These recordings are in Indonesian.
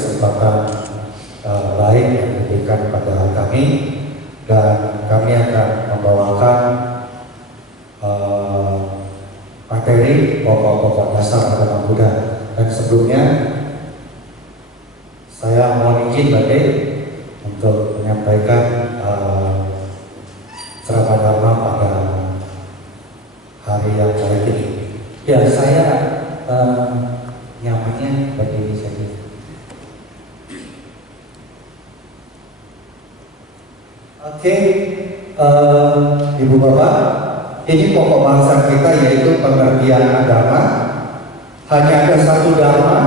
kesempatan baik yang diberikan kepada kami, dan kami akan membawakan materi pokok-pokok dasar agama Buddha. Dan sebelumnya saya mohon izin Bapak untuk menyampaikan ceramah dharma pada hari yang baik ini. Ya, saya nyamannya berdiri saja. Oke, Ibu Bapak, ini pokok bahasan kita yaitu pengertian agama. Hanya ada satu dharma,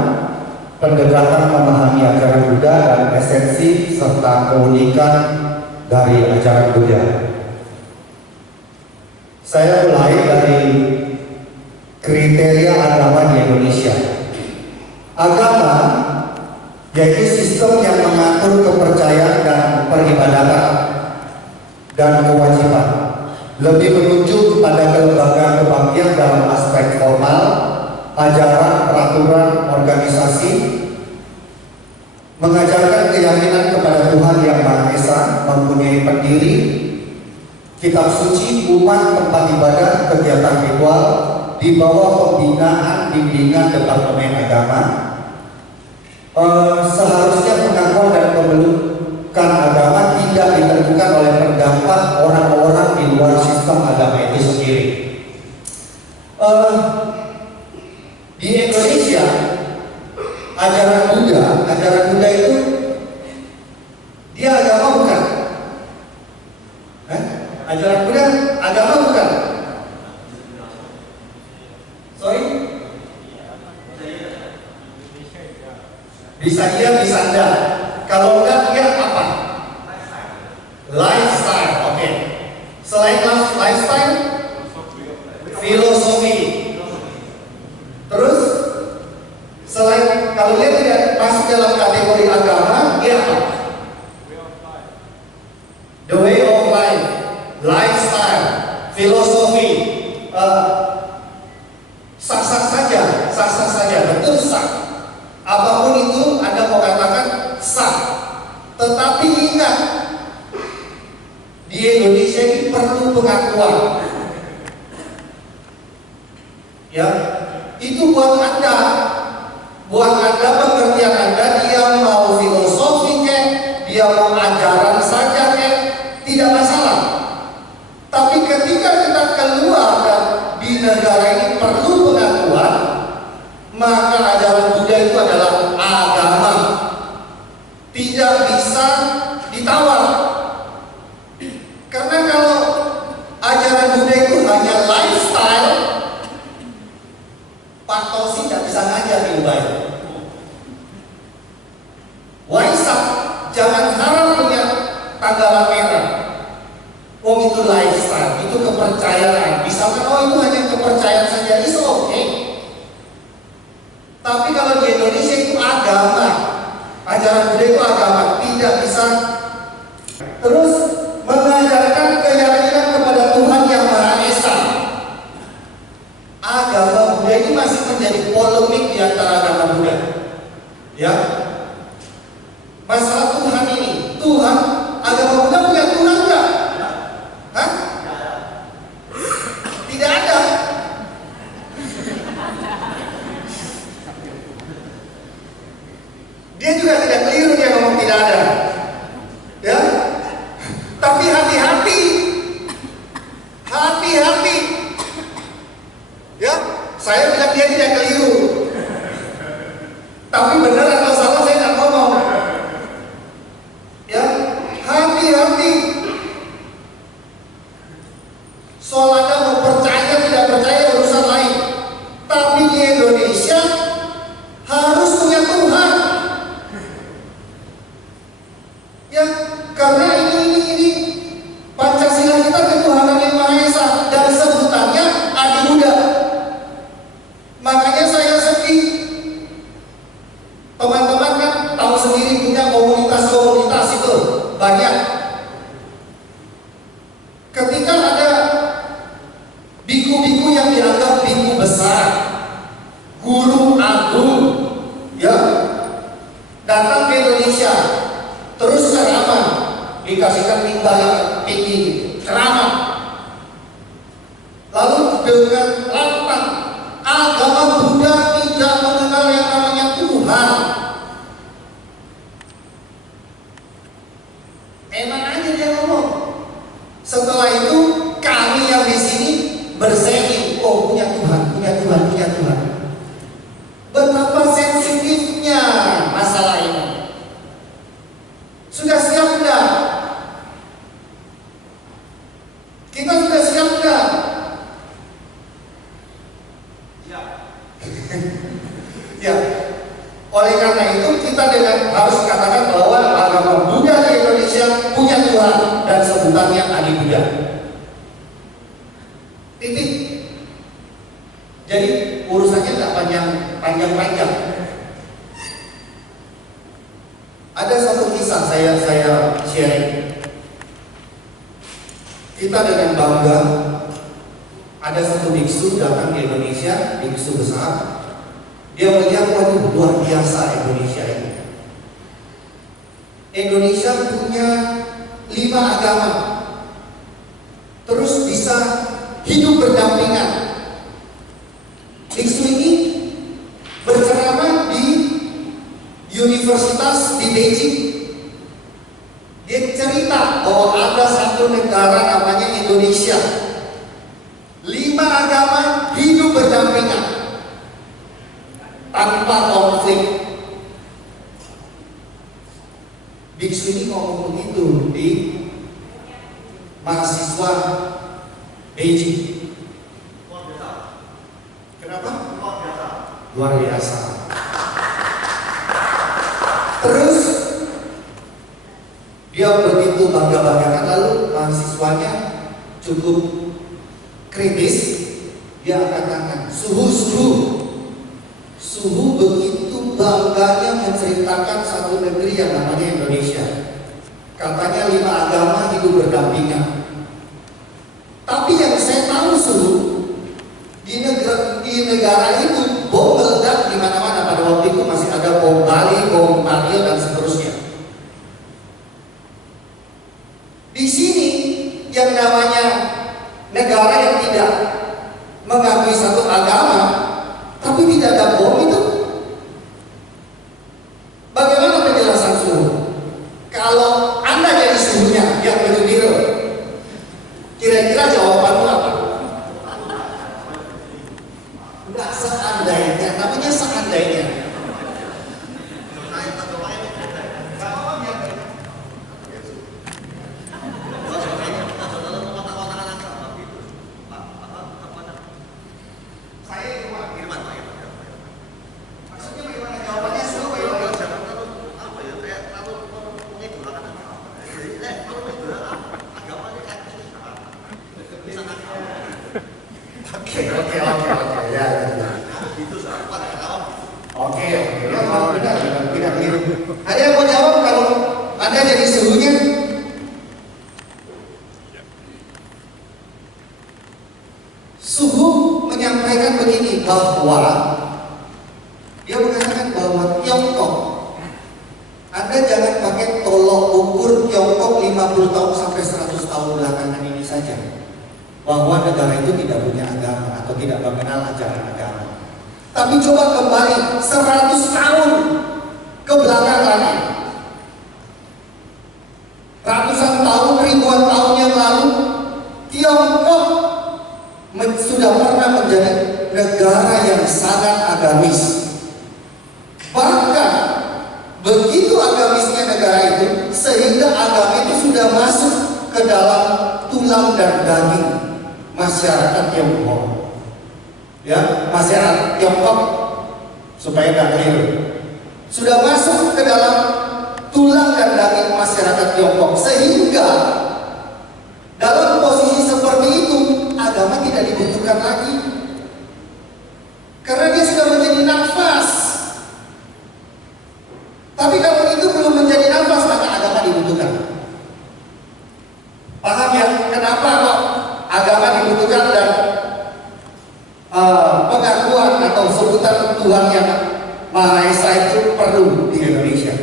pendekatan memahami ajaran Buddha dan esensi serta keunikan dari ajaran Buddha. Saya mulai dari kriteria agama di Indonesia. Agama yaitu sistem yang mengatur kepercayaan dan peribadatan dan kewajiban, lebih menuju kepada kelembagaan kebaktian dalam aspek formal, ajaran, peraturan, organisasi, mengajarkan keyakinan kepada Tuhan Yang Maha Esa, mempunyai pendiri, kitab suci, umat, tempat ibadah, kegiatan ritual, di bawah pembinaan bimbingan Departemen Agama. Seharusnya pengakuan dan pembentukan agama tidak ditentukan oleh pendapat orang-orang di luar sistem agama itu sendiri. Di Indonesia, ajaran Buddha itu dia agama bukan? Ajaran Buddha agama bukan? Sorry? Bisa iya, bisa enggak. Kalau enggak, dia apa? Lifestyle, oke. Selain lifestyle, filosofi. Terus, selain kalau dia tidak masuk dalam kategori agama, dia apa? The way of life, lifestyle, filosofi. Sah-sah saja, betul sah. Apapun itu Anda mau katakan sah. Tetapi ingat, di Indonesia ini perlu pengakuan. Ya, itu buat Anda pengertian Anda, dia mau filosofi kek, dia mau ajaran saja kek, tidak masalah. Tapi ketika kita keluar dan di negara ini perlu pengakuan, maka ajaran Buddha itu adalah agama, tidak bisa ditawar. Karena kalau ajaran Buddha itu hanya lifestyle, Pak Tosi tidak bisa ngajar di Ubay. Waisak, jangan harap punya tanggalan merah. Oh, itu lifestyle, itu kepercayaan. Misalkan, oh itu hanya kepercayaan saja, itu oke. Tapi kalau di Indonesia itu agama, ajaran Buddha itu agama, tidak bisa. Terus mengajarkan keyakinan kepada Tuhan Yang Maha Esa. Agama Buddha ini masih menjadi polemik di antara agama Buddha. Ya, masalah Tuhan ini, Tuhan, agama Buddha punya Tuhan enggak? Hah? Tidak ada. Dia juga tidak keliru dia ngomong tidak ada. Ya. Tapi hati-hati. Hati-hati. Ya, saya bilang dia tidak keliru. Tapi benar atau salah saya tidak ngomong. Ya, hati-hati. Soal Anda mau percaya tidak percaya urusan lain. Tapi di Indonesia harus punya Tuhan. Ya, karena ini Pancasila kita ketuhanan Yang Maha Esa dan sebutannya Adi Buddha. Makanya saya sedih. Teman-teman kan tahu sendiri punya komunitas-komunitas itu banyak. Ketika ada biku-biku yang dianggap biku besar, guru agung, ya, datang Indonesia, terus ceramah, dikasihkan mimbar yang tinggi, ceramah, lalu dengan lantang agama Buddha tidak mengenal yang namanya Tuhan. Enak aja dia ngomong. Setelah itu kami yang di sini bersaing, oh punya Tuhan, punya Tuhan, punya Tuhan. Betapa sensitifnya masalah ini. Sudah siap enggak? Kita sudah siap enggak? Ya. Oleh karena itu kita harus katakan bahwa agama Buddha di Indonesia punya Tuhan dan sebutannya Adi Buddha. Titik. Jadi urusannya nggak panjang-panjang. Ada satu kisah saya sharing. Kita dengan bangga ada satu biksu datang di Indonesia, biksu besar. Dia melihat, waduh, luar biasa Indonesia ini. Indonesia punya 5 agama, terus bisa hidup berdampingan. Biksu ini berceramah di universitas di Beijing. Dia cerita bahwa ada satu negara namanya Indonesia, 5 agama hidup berdampingan tanpa konflik. Biksu ini ngomong begitu di mahasiswa Beijing. Kenapa? Luar biasa. Terus dia begitu bangga-banggakan, lalu mahasiswanya cukup kritis. Dia katakan, suhu begitu bangganya menceritakan satu negeri yang namanya Indonesia. Katanya 5 agama hidup berdampingan. Tapi yang saya tahu suhu di negara itu bom meledak di mana-mana. Pada waktu itu masih ada bom Bali, bom Mario dan seterusnya. Di sini yang namanya negara yang tidak mengakui satu agama, tapi tidak ada bom itu. Bagaimana penjelasan suhu? Kalau Anda jadi suhunya yang biru-biru, kira-kira jawabanmu apa? Enggak seandainya, namanya seandainya. Ada yang mau jawab kalau Anda jadi suhunya? Suhu menyampaikan begini, bahwa dia mengatakan bahwa Tiongkok, Anda jangan pakai tolok ukur Tiongkok 50 tahun sampai 100 tahun belakangan ini saja, bahwa negara itu tidak punya agama atau tidak mengenal ajaran agama. Tapi coba kembali 100 tahun ke belakang lagi, ratusan tahun, ribuan tahun yang lalu, Tiongkok sudah pernah menjadi negara yang sangat agamis. Bahkan begitu agamisnya negara itu, sehingga agama itu sudah masuk ke dalam tulang dan daging masyarakat Tiongkok. Ya, masyarakat Tiongkok, supaya tidak keliru, sudah masuk ke dalam tulang dan daging masyarakat Tiongkok, sehingga dalam posisi seperti itu agama tidak dibutuhkan lagi, karena dia sudah menjadi nafas. Tapi kalau itu belum menjadi nafas, maka agama dibutuhkan. Paham ya? Kenapa kok agama dibutuhkan dan pengakuan atau sebutan Tuhan yang Maha Esa itu perlu di Indonesia?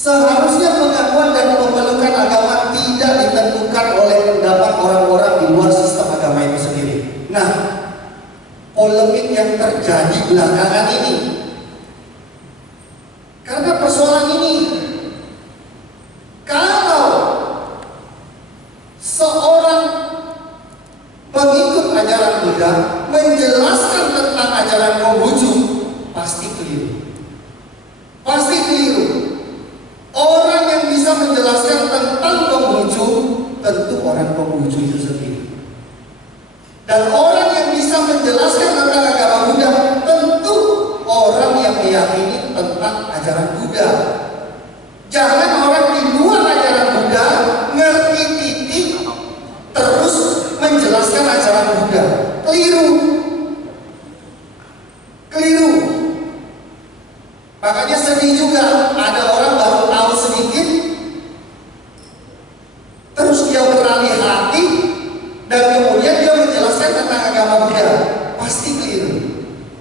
Seharusnya pengakuan dan pemelukan agama tidak ditentukan oleh pendapat orang-orang di luar sistem agama itu sendiri. Nah, polemik yang terjadi belakangan ini karena persoalan ini. Kalau seorang pengikut ajaran Buddha menjelaskan tentang ajaran Konghucu, pasti keliru. Pasti keliru. Orang yang bisa menjelaskan tentang Konghucu tentu orang Konghucu itu sendiri. Dan orang yang bisa menjelaskan tentang agama Buddha tentu orang yang meyakini tentang ajaran Buddha. Jangan orang di luar ajaran Buddha ngerti titik terus menjelaskan ajaran Buddha. Keliru. Keliru. Makanya sedih juga ada orang baru tahu sedikit terus dia beralih hati dan kemudian dia menjelaskan tentang agama Buddha. Pasti keliru.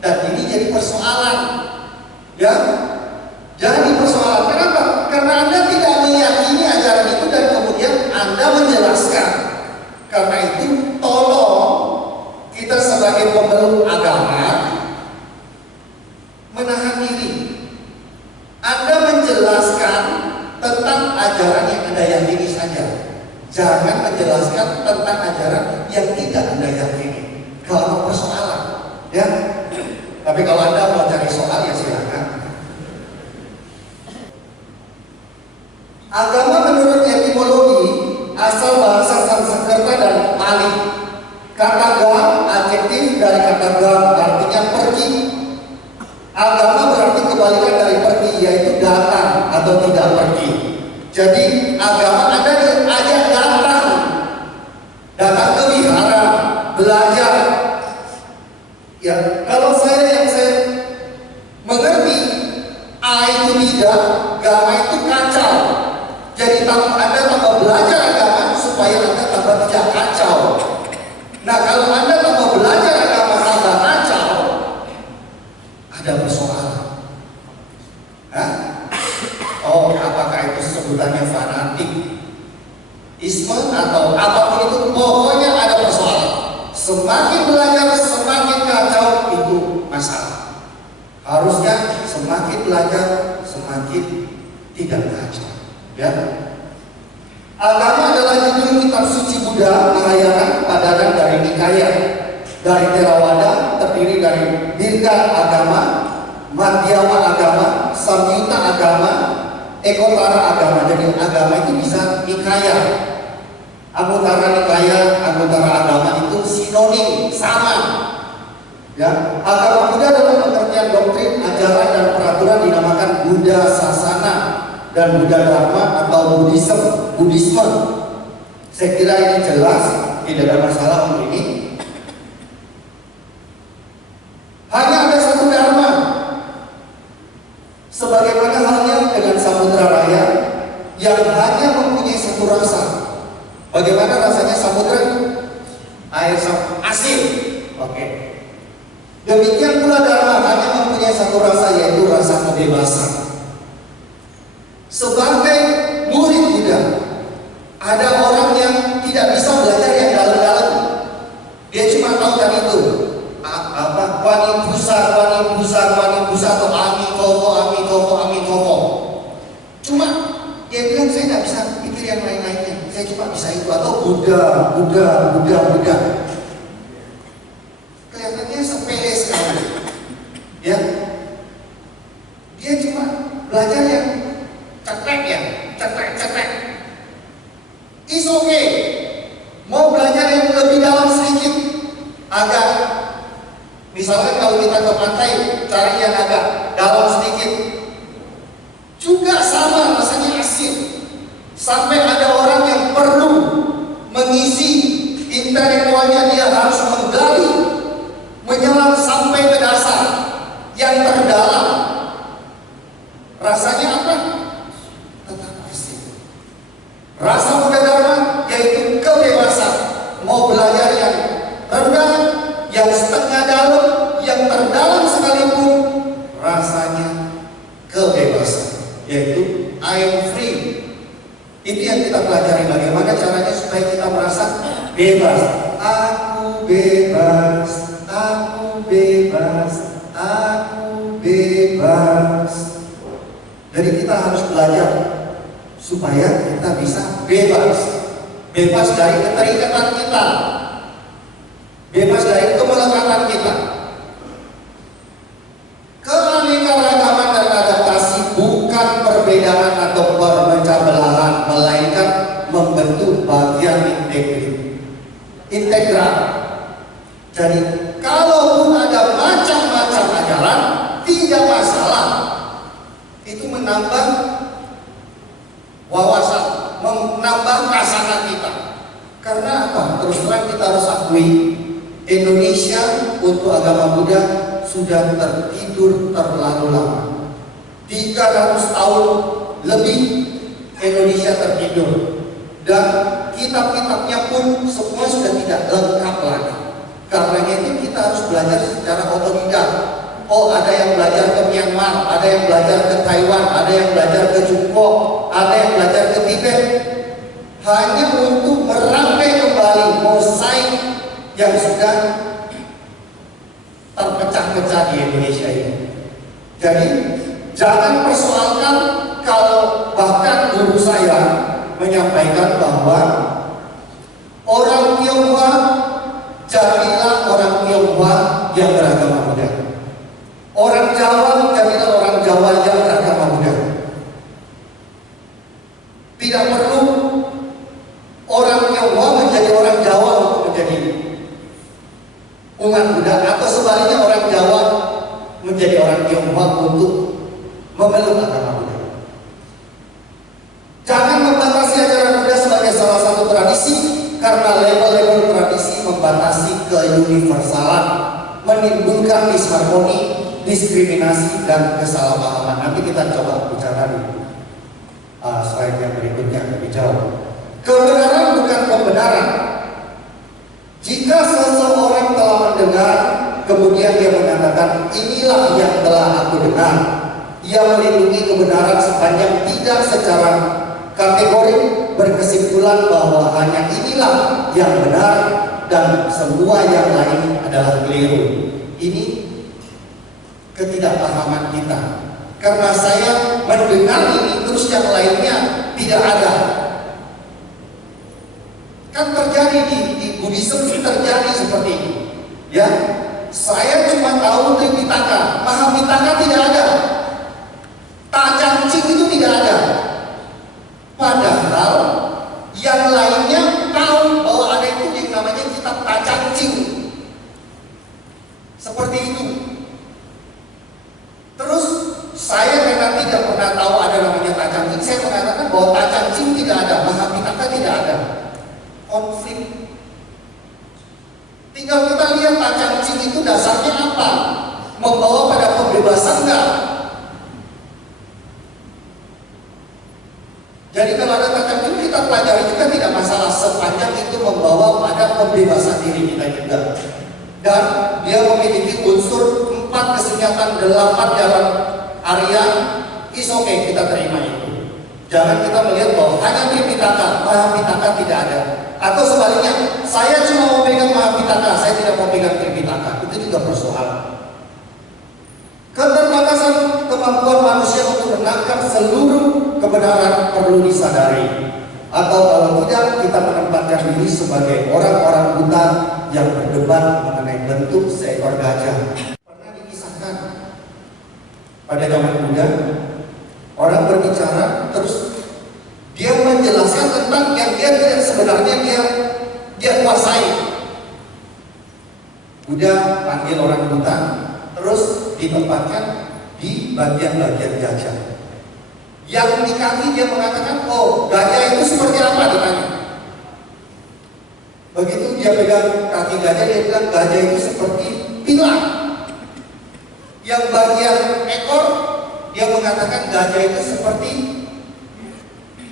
Dan ini jadi persoalan. Ya. Jadi persoalan. Kenapa? Karena Anda tidak meyakini ajaran itu dan kemudian Anda menjelaskan. Karena itu tolong kita sebagai pemeluk agama menahan diri. Anda menjelaskan tentang ajaran yang Anda yakini saja. Jangan menjelaskan tentang ajaran yang tidak Anda yakini. Kalau persoalan, ya. Tapi kalau Anda mau cari soal ya silakan. Agama menurut etimologi asal bahasa Sanskerta dan Pali. Kata gam adjektif dari kata gam artinya pergi. Agama berarti kebalikan dari pergi, yaitu datang atau tidak pergi. Jadi agama Anda diajak datang, datang ke wihara, belajar. Ya, kalau yang saya mengerti, A itu tidak, agama itu kacau. Jadi Anda tambah belajar agama supaya Anda tambah tidak kacau. Nah, kalau Anda tambah belajar agama tambah kacau, ada persoalan. Hah? Oh, apakah itu sebutannya fanatik, isme atau apapun itu, pokoknya ada persoalan. Semakin belajar semakin kacau, itu masalah. Harusnya semakin belajar semakin tidak kacau. Ya. Agama adalah judul kitab suci Buddha, Mahayana, padanan dari Nikaya. Dari Theravada terdiri dari Dirga agama, Madhyama agama, Samyutta agama, Ekotara agama. Jadi agama itu bisa Nikaya. Anggutara Nikaya, anggutara agama itu sinonim, sama. Ya, agama Buddha dalam pengertian doktrin, ajaran dan peraturan dinamakan Buddha Sasana dan Buddha Dharma atau Buddhisme. Saya kira ini jelas, tidak ada masalah untuk ini. Hanya ada satu Dharma. Sebagaimana halnya dengan Samudra Raya yang hanya mempunyai satu rasa. Bagaimana rasanya samudra? Air asin. Oke. Demikian pula Dharma hanya mempunyai satu rasa, yaitu rasa kebebasan. Sebagai murid Buddha, ada orang yang tidak bisa belajar yang dalam-dalam. Dia cuma tahu tadi itu apa wani busa atau amitovo. Cuma dia bilang saya nggak bisa pikir yang lain-lainnya. Saya cuma bisa itu atau Buddha. Kelihatannya sepele sekali. Ya, dia cuma belajar yang cetek. It's okay. Mau belajar yang lebih dalam sedikit, agak. Misalkan kalau kita ke pantai, cari yang agak dalam sedikit. Juga sama rasanya asin. Sampai ada orang yang perlu mengisi intelektualnya, dia harus menggali, menyelam sampai ke dasar yang terdalam. Rasanya apa? Tetap asin. Rasa Buddha Dharma yaitu kebebasan. Mau belajar yang rendah, yang setengah dalam, yang terdalam sekalipun, rasanya kebebasan, yaitu I am free. Itu yang kita pelajari, bagaimana caranya supaya kita merasa bebas. Aku bebas, aku bebas, aku bebas. Jadi kita harus belajar supaya kita bisa bebas. Bebas dari keterikatan kita, bebas dari kemelekatan kita. Keanekaragaman dan adaptasi bukan perbedaan atau permecah belahan, melainkan membentuk bagian integral. Jadi kalaupun ada macam-macam ajaran, tidak masalah. Itu menambah wawasan, menambah kasana kita. Karena apa? Terus terang kita harus akui, Indonesia untuk agama Buddha sudah tertidur terlalu lama. 300 tahun lebih Indonesia tertidur, dan kitab-kitabnya pun semua sudah tidak lengkap lagi. Karena itu kita harus belajar secara otodidak. Oh, ada yang belajar ke Myanmar, ada yang belajar ke Taiwan, ada yang belajar ke Jepang, ada yang belajar ke Tibet, hanya untuk merangkai kembali mosaik yang sudah terpecah-pecah di Indonesia ini. Jadi jangan persoalkan kalau bahkan guru saya menyampaikan bahwa orang Tionghoa, jadilah orang Tionghoa yang beragama Buddha. Orang Jawa, jadilah orang Jawa yang beragama Buddha. Tidak perlu orang Tionghoa menjadi orang Jawa untuk menjadi umat Buddha, atau sebaliknya orang Jawa menjadi orang Tionghoa untuk memeluk agama Buddha. Jangan membatasi ajaran Buddha sebagai salah satu tradisi, karena label-label tradisi membatasi keuniversalan, menimbulkan disharmoni, diskriminasi, dan kesalahpahaman. Nanti kita coba bicara di slide yang berikutnya lebih jauh. Kebenaran bukan pembenaran. Jika seseorang telah mendengar, kemudian dia mengatakan, inilah yang telah aku dengar, ia melindungi kebenaran sepanjang tidak secara kategori berkesimpulan bahwa hanya inilah yang benar dan semua yang lain adalah keliru. Ini ketidakpahaman kita. Karena saya mendengar ini terus yang lainnya tidak ada. Kan terjadi di Buddhism, terjadi seperti ini. Ya, saya cuma tahu Tripitaka, Mahamipitaka tidak ada, Tajangcing itu tidak ada. Padahal yang lainnya tahu bahwa ada itu yang namanya kitab Tajangcing. Seperti itu. Terus saya karena tidak pernah tahu ada namanya Tajangcing, saya mengatakan bahwa Tajangcing tidak ada, Mahamipitaka tidak ada. Konflik. Tinggal kita lihat Tajangcing itu dasarnya apa? Membawa pada pembebasan enggak? Jadi kalau ada Tajangcing kita pelajari juga tidak masalah, sepanjang itu membawa pada pembebasan diri kita juga. Dan dia memiliki unsur 4 kesunyatan 8 jalan Arya, is okay, kita terima itu. Jangan kita melihat bahwa hanya Tripitaka, Mahamipitaka tidak ada. Atau sebaliknya, saya cuma mau pegang Mahamipitaka, saya tidak mau pegang Tripitaka. Itu juga persoalan. Keterbatasan kemampuan manusia untuk menangkap seluruh kebenaran perlu disadari. Atau kalau tidak, kita menempatkan diri sebagai orang-orang buta yang berdebat mengenai bentuk seekor gajah. Pernah dikisahkan pada zaman Buddha, orang berbicara terus dia menjelaskan tentang yang dia tidak sebenarnya dia kuasai. Buddha panggil orang buta, terus ditempatkan di bagian-bagian gajah. Yang di kaki dia mengatakan, oh gajah itu seperti apa, ditanya. Begitu dia pegang kaki gajah, dia bilang gajah itu seperti pilar. Yang bagian ekor, dia mengatakan gajah itu seperti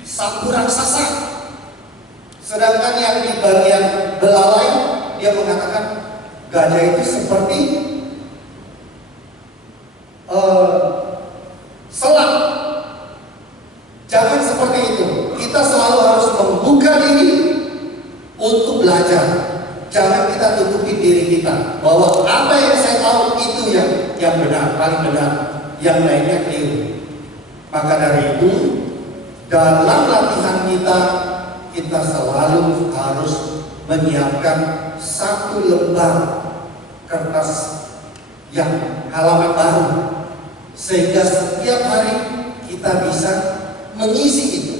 sapu raksasa. Sedangkan yang di bagian belalai, dia mengatakan gajah itu seperti selang. belajar. Jangan kita tutupi diri kita bahwa apa yang saya tahu itu yang benar, paling benar, yang lainnya keliru. Maka dari itu, dalam latihan kita selalu harus menyiapkan satu lembar kertas yang halaman baru, sehingga setiap hari kita bisa mengisi itu.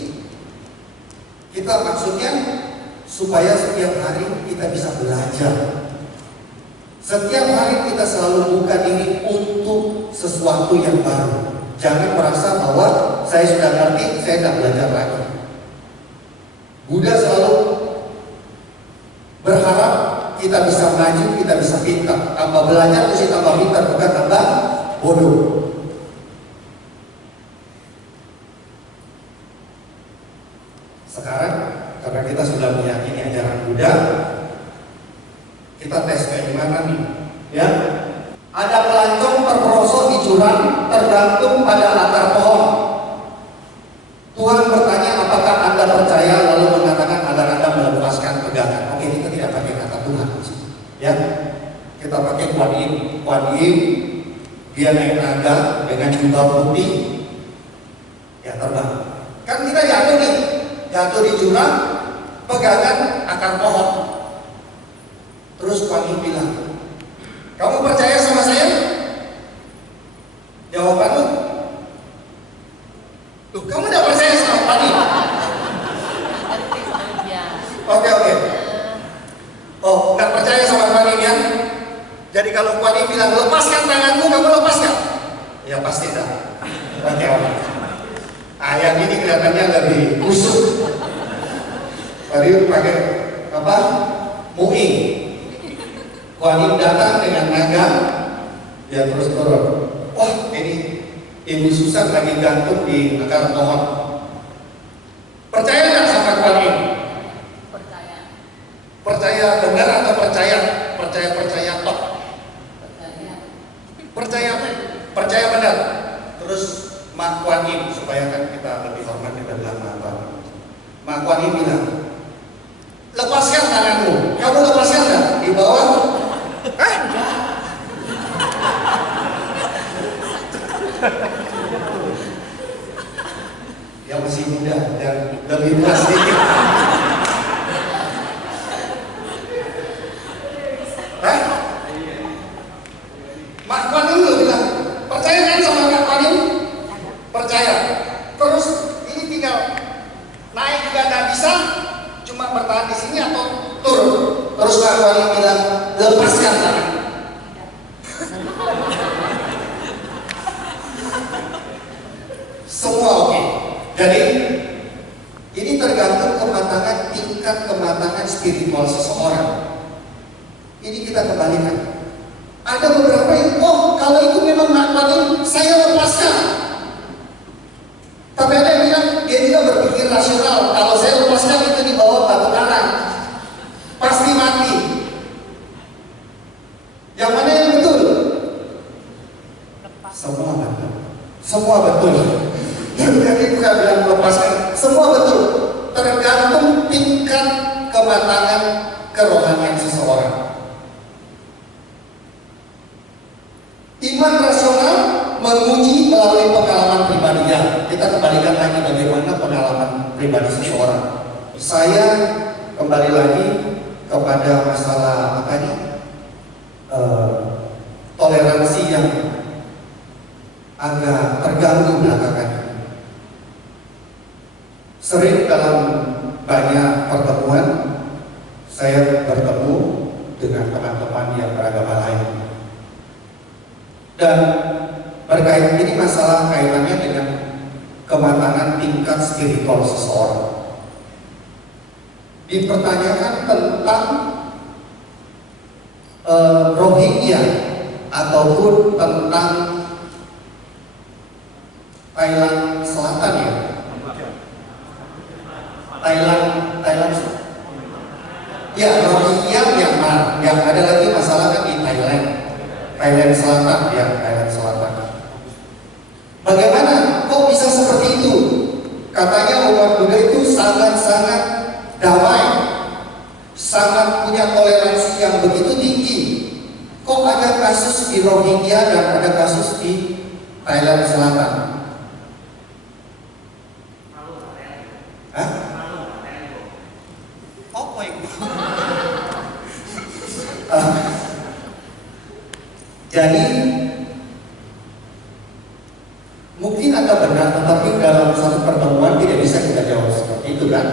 Kita maksudnya supaya setiap hari kita bisa belajar. Setiap hari kita selalu buka diri untuk sesuatu yang baru. Jangan merasa bahwa saya sudah ngerti, saya tidak belajar lagi. Buddha selalu berharap kita bisa maju, kita bisa pintar. Tambah belajar, mesti tambah pintar, bukan tambah bodoh. Sekarang, karena kita sudah meyakini ajaran Buddha, kita tes keimanan nih, ya. Ada pelancong terperosok di jurang tergantung pada akar pohon. Tuhan bertanya, apakah Anda percaya? Lalu mengatakan agar Anda melepaskan pegangan. Oke, kita tidak pakai kata Tuhan, ya. Kita pakai Kuan Yin. Kuan Yin, dia naik naga dengan jubah putih, ya terbang. Kan kita jatuh nih, jatuh di jurang, pegangan akar pohon. Terus Kuan Yin bilang, kamu percaya sama saya? Jawaban lu, tuh kamu tidak percaya sama Kuan Yin? Oke. Oh, nggak percaya sama Kuan Yin ya? Jadi kalau Kuan Yin bilang lepaskan tanganmu, kamu lepaskan? Ya pasti dah. Oke. Ayam ini kelihatannya lebih kusut. Tadi pakai apa? Muing. Kuan Yin datang dengan naga, dia terus turun. Wah, ini Ibu Susan lagi gantung di akar pohon. Percaya nggak sama Kuan Yin? Percaya. Percaya benar atau percaya tok? Percaya benar. Terus Mak Kuan Yin, supaya kan kita lebih hormat kita bilang Mak Kuan Yin bilang, lepaskan tanganmu. Kamu lepaskan nggak? Di bawah. Yang masih muda dan lebih tua sedikit. Mak Kuan Yin lo bilang, percaya kan sama Mak Kuan Yin? Percaya. Terus ini tinggal naik juga nggak bisa, cuma bertahan di sini atau turun. Terus Mak Kuan Yin bilang, lepaskan tangan. Semua oke. Jadi ini tergantung tingkat kematangan spiritual seseorang. Ini kita kembalikan. Ada beberapa yang, kalau itu memang Mak Kuan Yin, saya lepaskan. Tapi ada yang bilang, dia juga berpikir rasional. Kalau saya lepaskan itu di bawah batu karang, pasti mati. Yang mana yang betul? Semua betul. Semua betul. Jadi bukan bilang melepaskan. Semua betul. Tergantung tingkat kematangan kerohanian seseorang. Iman rasional menguji melalui pengalaman pribadinya. Kita kembalikan lagi bagaimana pengalaman pribadi seseorang. Saya kembali lagi kepada masalah apa ini? Toleransi yang agak terganggu belakangan. Sering dalam banyak pertemuan saya bertemu dengan teman-teman yang beragama lain. Dan berkaitan ini masalah kaitannya dengan kematangan tingkat spiritual seseorang. Dipertanyakan tentang Rohingya ataupun tentang Thailand Selatan ya. Thailand ya, Rohingya Myanmar. Yang ada lagi masalah kan di Thailand Selatan ya, Thailand Selatan. Bagaimana kok bisa seperti itu? Katanya umat Buddha itu sangat-sangat damai, sangat punya toleransi yang begitu tinggi. Kok ada kasus di Rohingya dan ada kasus di Thailand Selatan? Hah? Oh my God. Jadi mungkin Anda benar, tetapi dalam satu pertemuan tidak bisa kita jawab seperti itu kan?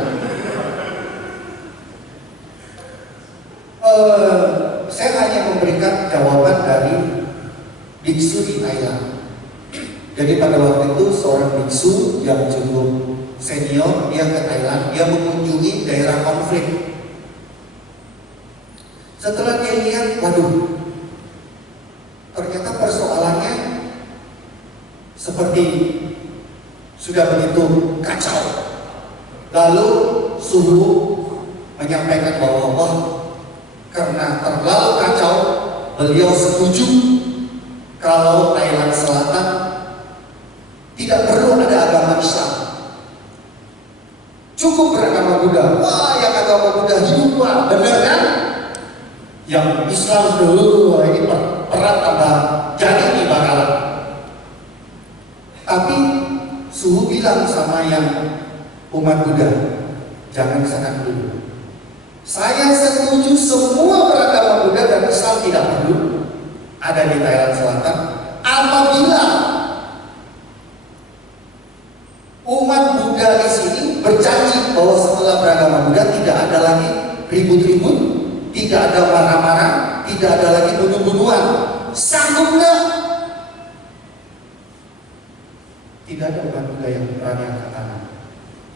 Saya hanya memberikan jawaban dari biksu di Thailand. Jadi pada waktu itu seorang biksu yang cukup senior, dia ke Thailand, dia mengunjungi daerah konflik. Setelah dia lihat, waduh, ternyata persoalannya seperti sudah begitu kacau. Lalu suhu menyampaikan bahwa karena terlalu kacau, beliau setuju kalau Thailand Selatan tidak perlu ada agama Islam, cukup beragama Buddha. Wah, yang agama Buddha hidup, wah, benar kan? Yang Islam dulu, ini perang tambah jadi di bakalan. Tapi suhu bilang sama yang umat Buddha, jangan kesana dulu. Saya setuju semua beragama Buddha dan Islam tidak perlu ada di Thailand Selatan apabila umat Buddha di sini berjanji bahwa setelah beragama Buddha tidak ada lagi ribut-ribut, tidak ada marah-marah, tidak ada lagi bunuh-bunuhan. Sanggup nggak? Tidak ada umat Buddha yang berani angkat tangan.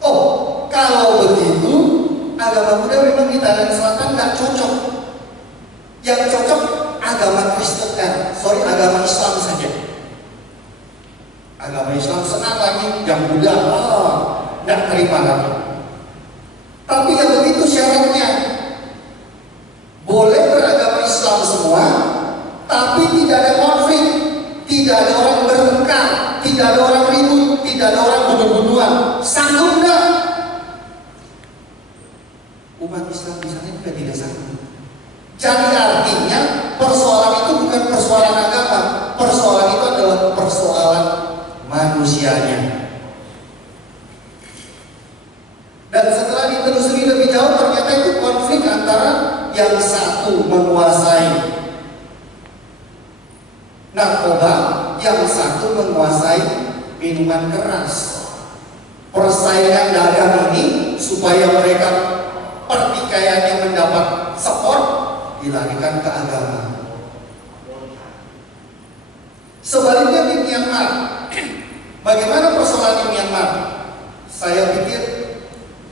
Oh, kalau begitu agama Buddha memang di Thailand Selatan nggak cocok. Yang cocok agama Kristen, agama Islam saja. Agama Islam senang lagi, yang Buddha nggak terima lagi. Tapi yang begitu syaratnya, boleh beragama Islam semua, tapi tidak ada konflik, tidak ada orang bertengkar, tidak ada orang ribut, tidak ada orang bunuh-bunuhan. Sanggup nggak? Umat Islam di sana juga tidak sanggup. Jadi artinya persoalan itu bukan persoalan agama, persoalan itu adalah persoalan manusianya. Dan setelah ditelusuri lebih jauh, ternyata itu konflik antara yang satu menguasai narkoba, yang satu menguasai minuman keras. Persaingan dagang ini supaya mereka pertikaiannya mendapat support, dilarikan ke agama. Sebaliknya di Myanmar, bagaimana persoalan di Myanmar? Saya pikir,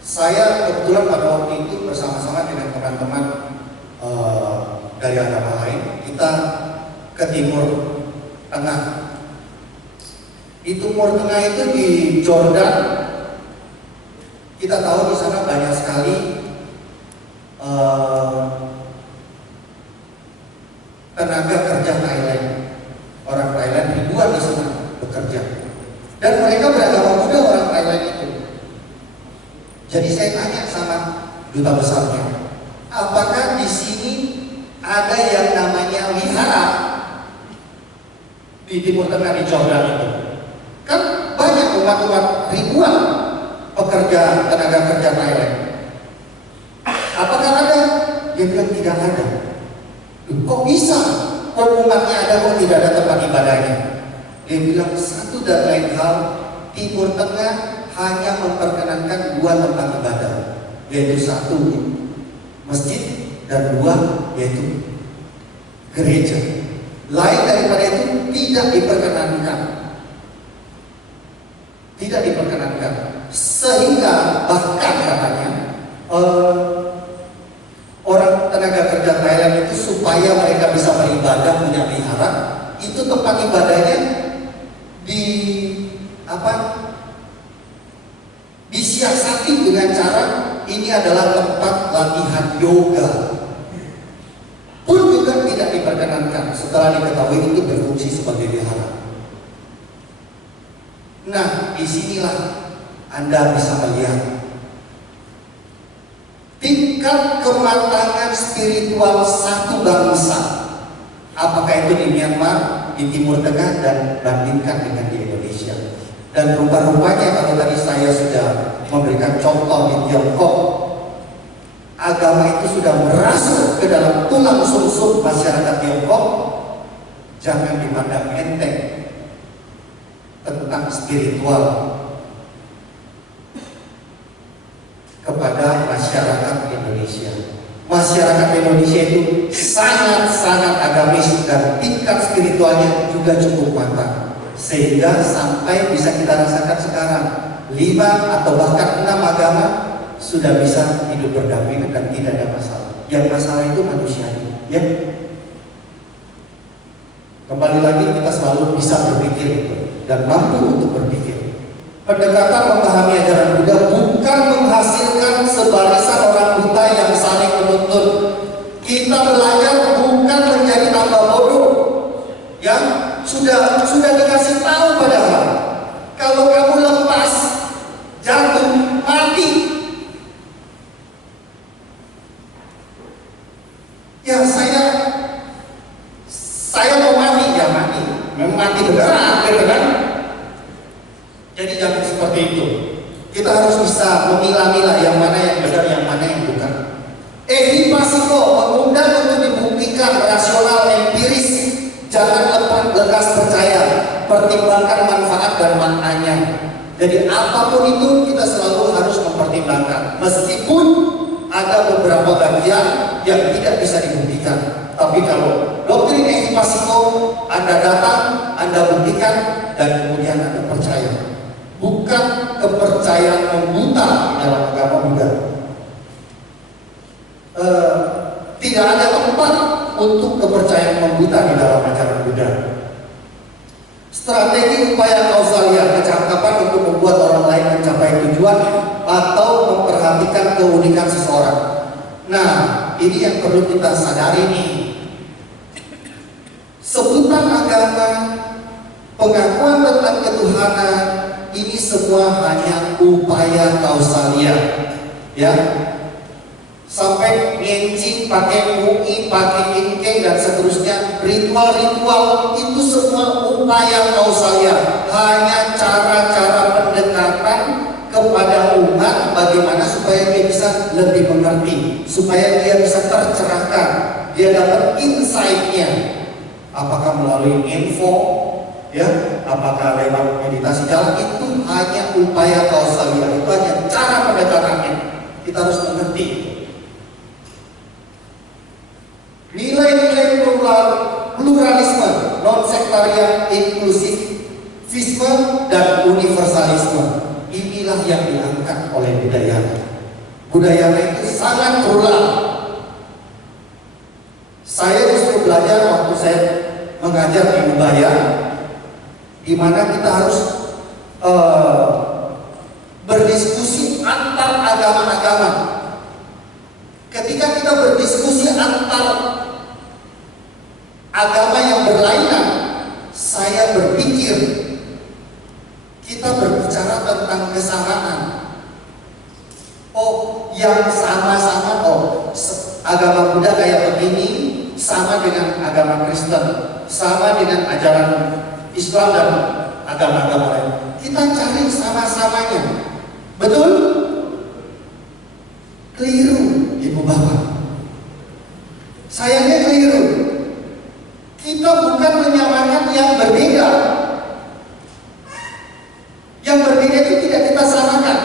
saya kebetulan pada waktu itu bersama-sama dengan teman-teman dari agama lain, kita ke Timur Tengah. Di Timur Tengah itu di Jordan, kita tahu di sana banyak sekali tenaga kerja Thailand, orang Thailand ribuan di sana bekerja, dan mereka beragama Buddha orang Thailand itu. Jadi saya tanya sama duta besarnya, apakah di sini ada yang namanya wihara di Timur Tengah di Jordan itu? Kan banyak umat-umat ribuan pekerja tenaga kerja Thailand. Apakah ada? Dia bilang tidak ada. Kok bisa? Kok umatnya ada, kok tidak ada tempat ibadahnya? Dia bilang satu dan lain hal, Timur Tengah hanya memperkenankan dua tempat ibadah, yaitu satu masjid dan dua yaitu gereja. Lain daripada itu tidak diperkenankan. Tidak diperkenankan. Sehingga bahkan katanya orang tenaga kerja Thailand itu supaya mereka bisa beribadah punya wihara, itu tempat ibadahnya disiasati dengan cara ini adalah tempat latihan yoga. Pun juga tidak diperkenankan setelah diketahui itu berfungsi sebagai wihara. Nah, disinilah Anda bisa melihat tingkat tingkat kematangan spiritual satu bangsa. Apakah itu di Myanmar, di Timur Tengah, dan bandingkan dengan di Indonesia. Dan rupa-rupanya kalau tadi saya sudah memberikan contoh di Tiongkok, agama itu sudah merasuk ke dalam tulang sumsum masyarakat Tiongkok. Jangan dipandang enteng tentang spiritual kepada masyarakat Indonesia. Masyarakat Indonesia itu sangat-sangat agamis dan tingkat spiritualnya juga cukup matang, sehingga sampai bisa kita rasakan sekarang 5 atau bahkan 6 agama sudah bisa hidup berdampingan dan tidak ada masalah. Yang masalah itu manusiawi, ya. Kembali lagi kita selalu bisa berpikir dan mampu untuk berpikir. Pendekatan memahami ajaran Buddha bukan menghasilkan sebarisan orang buta yang saling menuntut. Kita belajar bukan menjadi tambah bodoh, yang sudah dikasih tahu padahal. Kalau kamu lepas, jatuh, mati. Ya saya mau mati, ya mati. Memang mati beneran, gitu kan? Jadi jangan seperti itu. Kita harus bisa memilah-milah yang mana yang benar, yang mana yang bukan. Pasiko mengundang untuk dibuktikan rasional empiris. Jangan lekas percaya, pertimbangkan manfaat dan maknanya. Jadi apapun itu kita selalu harus mempertimbangkan, meskipun ada beberapa bagian yang tidak bisa dibuktikan. Tapi kalau doktrin Pasiko Anda datang, Anda buktikan, dan kemudian Anda percaya. Bukan kepercayaan membuta dalam agama Buddha. Tidak ada tempat untuk kepercayaan membuta di dalam ajaran Buddha. Strategi upaya kausalia, kecakapan untuk membuat orang lain mencapai tujuan atau memperhatikan keunikan seseorang. Nah, ini yang perlu kita sadari nih. Sebutan agama, pengakuan tentang ketuhanan, ini semua hanya upaya kausalia, ya. Sampai ngencing pakai UI, pakai ingkeng dan seterusnya, ritual-ritual itu semua upaya kausalia, hanya cara-cara pendekatan kepada umat bagaimana supaya dia bisa lebih mengerti, supaya dia bisa tercerahkan, dia dapat insight-nya. Apakah melalui info, ya, apakah lewat meditasi jalan, itu hanya upaya kausalia, itu hanya cara pendekatannya. Kita harus mengerti itu. Nilai-nilai pluralisme, non-sektarian, inklusivisme, dan universalisme, inilah yang diangkat oleh Budayana. Budayana itu sangat plural. Saya justru belajar waktu saya mengajar di Ubaya, di mana kita harus berdiskusi antar agama-agama. Ketika kita berdiskusi antar agama yang berlainan, saya berpikir kita berbicara tentang kesamaan. Oh, yang sama-sama, agama Buddha kayak begini, sama dengan agama Kristen, sama dengan ajaran Islam dan agama-agama lain. Kita cari sama-samanya. Betul? Keliru, Ibu Bapak. Sayangnya keliru. Kita bukan menyamakan yang berbeda. Yang berbeda itu tidak kita samakan.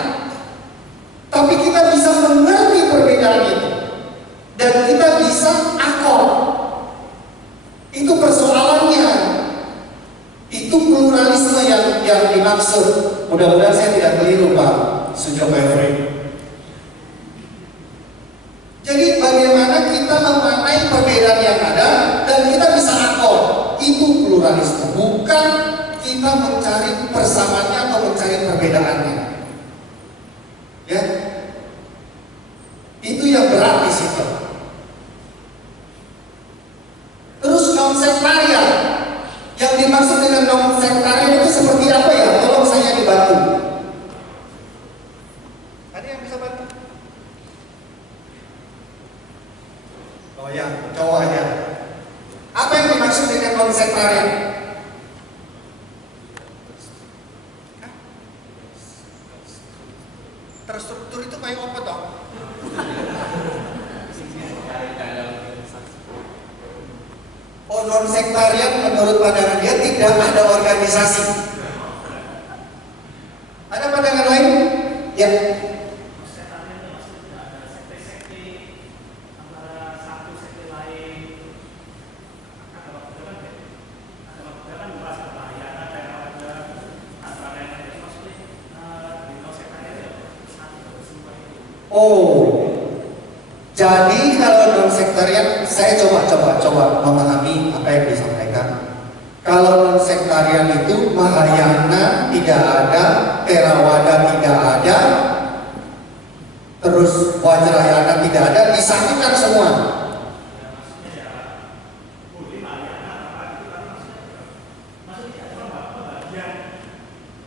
Tapi kita bisa mengerti perbedaan itu. Dan kita bisa akor. Itu persoalannya. Itu pluralisme yang dimaksud. Mudah-mudahan saya tidak keliru, Pak Sujopo Efri. Jadi bagaimana kita memaknai perbedaan yang ada dan kita bisa akor. Itu pluralisme. Bukan kita mencari persamaannya atau mencari perbedaannya. Ya. Itu yang berat di situ. Terus non-sektarian. Yang dimaksud dengan non-sektarian itu seperti apa ya? Tolong saya dibantu. Ada yang bisa bantu? Terstruktur itu kayak apa toh? Oh, non sektarian menurut pandangan dia tidak ada organisasi. Ada pandangan lain? Ya. Oh, jadi kalau non sektarian, saya coba memahami apa yang disampaikan. Kalau non sektarian itu Mahayana tidak ada, Theravada tidak ada, terus Vajrayana tidak ada, disatukan semua.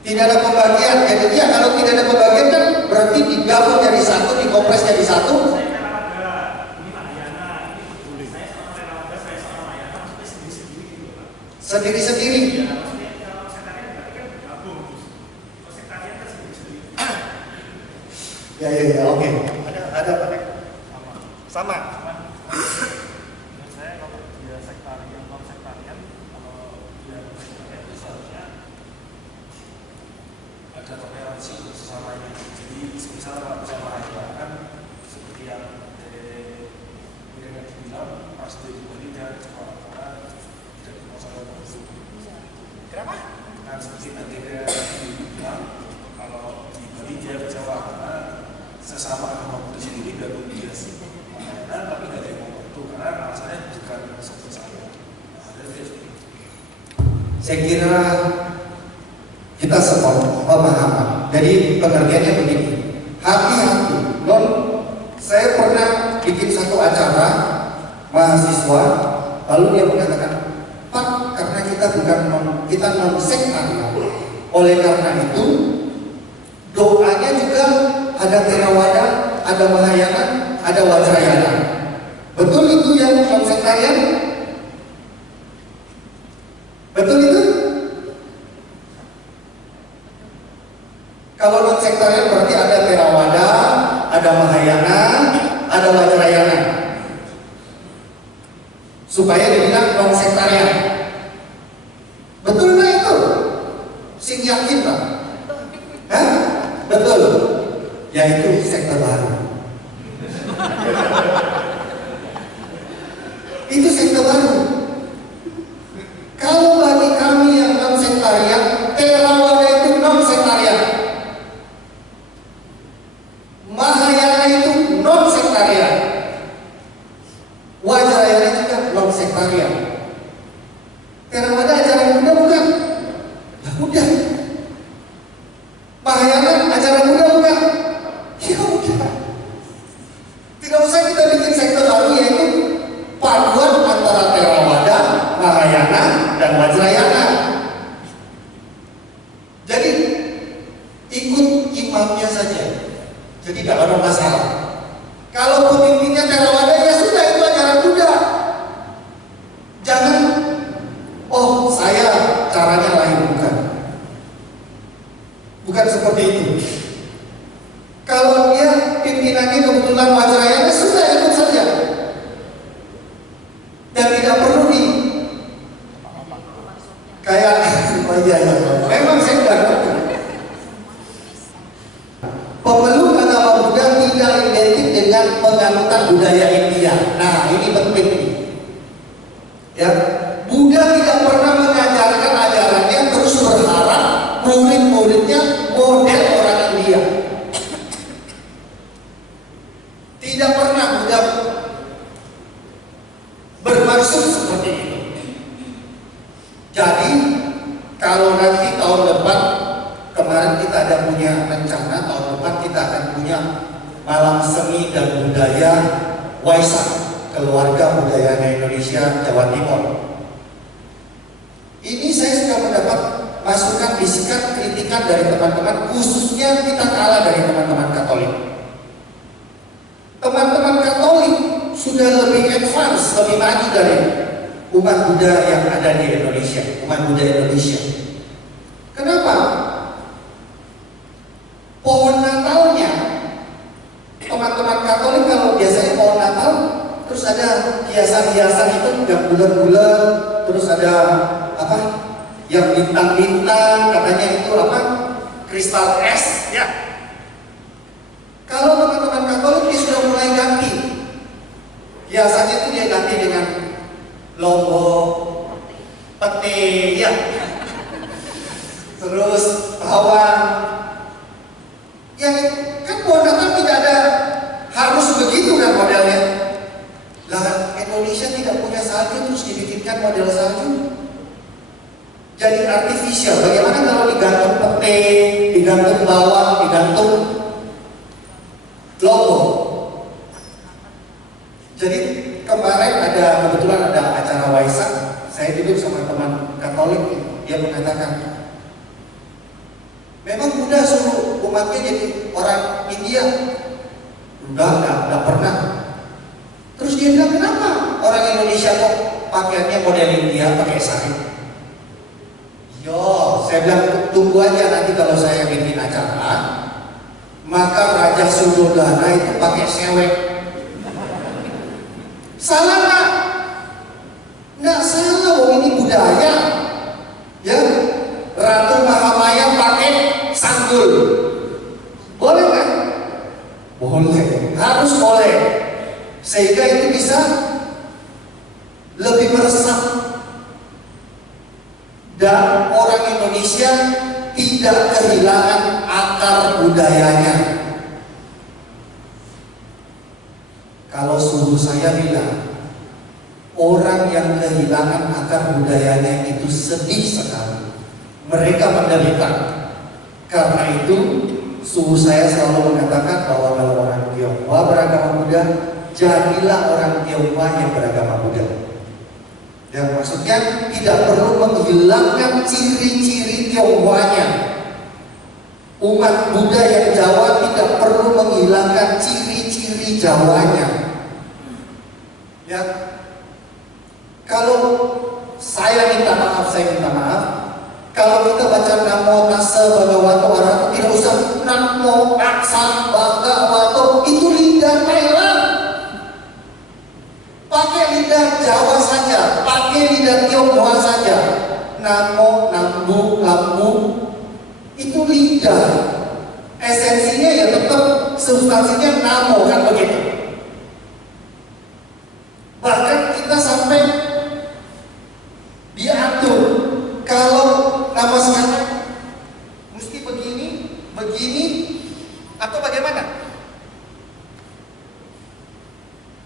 Tidak ada pembagian, jadi ya kalau tidak ada pembagian kan berarti digabung jadi satu, dikompres jadi satu. Sendiri-sendiri. Ya, oke. Ada apa? Sama. Menurut saya kalau dia sektarian, non sektarian, kalau dia sektarian itu seharusnya ada toleransi untuk sesamanya. Jadi misal kalau saya kan seperti yang yang dibilang pasti dibeli dan karena tidak masalah itu. Kenapa? Nah seperti nanti dia bilang kalau dibeli dia kecewa karena sesama agama Buddha sendiri gabung dia sih. Nah, tapi nggak ada yang mau bantu karena alasannya bukan seperti saya. Saya kira kita semua pemahaman. Jadi pengertiannya begini, hati-hati. Saya pernah bikin satu acara mahasiswa, lalu dia mengatakan, Pak, karena kita kita non sektarian, oleh karena itu doanya juga ada Theravada, ada Mahayana, ada Vajrayana. Betul itu yang non sektarian? Betul itu? Kalau non sektarian berarti ada Theravada, ada Mahayana, ada Vajrayana. Supaya dibilang non sektarian. Betul nggak itu? Sing yakin Pak? Hah? Betul. Yaitu sekte baru. Itu sekte baru. Kalau bagi kami yang non sektarian, Theravada itu non sektarian. Mahayana itu non sektarian. Vajrayana juga non sektarian. Theravada ajaran Buddha bukan? Ya udah. Mahayana ajaran Buddha bukan? Ya udah. Tidak usah kita bikin sekte baru, yaitu paduan antara Theravada, Mahayana, dan Vajrayana. Jadi ikut imamnya saja. Jadi tidak ada masalah. Kalau pemimpinnya Theravada, ya sudah, itu ajaran Buddha. Jangan, oh saya caranya lain, bukan seperti itu. Kalau dia pimpinannya kebetulan Vajrayana, sudah ikut saja. Dan tidak perlu kayak oh iya, memang saya tidak ngerti. Pemeluk agama Buddha tidak identik dengan penganutan budaya India. Nah, ini penting. Ya, Buddha tidak pernah mengajarkan ajarannya terus berharap murid-muridnya model orang India. Tidak pernah Buddha bermaksud seperti itu. Jadi kalau nanti tahun depan, kemarin kita ada punya rencana tahun depan kita akan punya malam seni dan budaya Waisak, keluarga budaya Indonesia Jawa Timur. Ini saya sudah mendapat masukan, bisikan, kritikan dari teman-teman, khususnya kita kalah dari teman-teman Katolik. Teman-teman Katolik sudah lebih advance, lebih maju dari umat Buddha yang ada di Indonesia, umat Buddha Indonesia. Kenapa? Pohon Natalnya ada hiasan-hiasan itu yang bulat-bulat, terus ada apa? Yang bintang-bintang, katanya itu apa? Kristal es, ya. Kalau teman-teman Katolik dia sudah mulai ganti. Hiasannya itu dia ganti dengan logo, peti, ya. Terus bawang. Ya kan pohon Natal tidak ada harus begitu kan modelnya. Lah Indonesia tidak punya salju terus dibikinkan model salju. Jadi artifisial. Bagaimana kalau digantung peti, digantung bawang, digantung logo? Jadi kemarin kebetulan ada acara Waisak. Saya duduk sama teman Katolik, dia mengatakan, memang mudah suruh umatnya jadi orang India. Enggak pernah. Terus dia bilang, kenapa orang Indonesia kok pakaiannya model India, pakai sarung? Yo, saya bilang tunggu aja nanti kalau saya bikin acara, maka Raja Suddhodana itu pakai sewek. Salah nggak? Nggak salah, ini budaya. Ya, Ratu Mahamaya pakai sanggul. Boleh kan? Boleh, harus boleh. Sehingga itu bisa lebih meresap. Dan orang Indonesia tidak kehilangan akar budayanya. Kalau suhu saya bilang, orang yang kehilangan akar budayanya itu sedih sekali. Mereka menderita. Karena itu, suhu saya selalu mengatakan bahwa kalau orang Tionghoa beragama Buddha, jadilah orang Tionghoa yang beragama Buddha. Yang maksudnya tidak perlu menghilangkan ciri-ciri Tionghoanya. Umat Buddha yang Jawa tidak perlu menghilangkan ciri-ciri Jawanya. Ya, kalau saya minta maaf. Kalau kita baca Namo Tassa Bhagavato Arahato, tidak usah Namo Tassa Bhagavato, itu lidah Thailand. Pakai lidah Jawa saja, pakai lidah Tionghoa saja. Namo, nambu, lambu, itu lidah. Esensinya ya tetap, substansinya namo, kan begitu. Bahkan kita sampai diatur kalau nama sekarang mesti begini, atau bagaimana?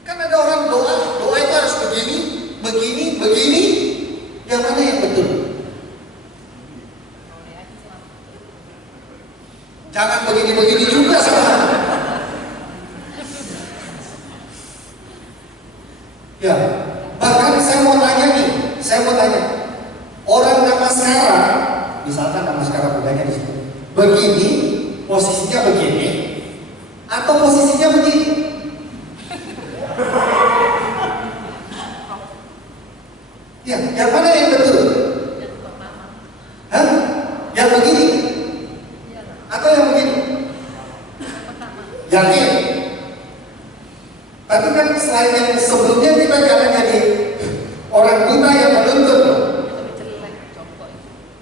Kan ada orang doa itu harus begini. Yang mana yang betul? Jangan begini juga sekarang. Ya, bahkan saya mau tanya, orang nama sekarang, misalkan nama sekarang budaya di situ, begini, posisinya begini, atau posisinya begini? Ya, yang mana yang betul? Hah? Yang begini? Atau yang begini? Yakin? Tapi kan selain yang sebelumnya kita jangan jadi orang buta yang menuntut.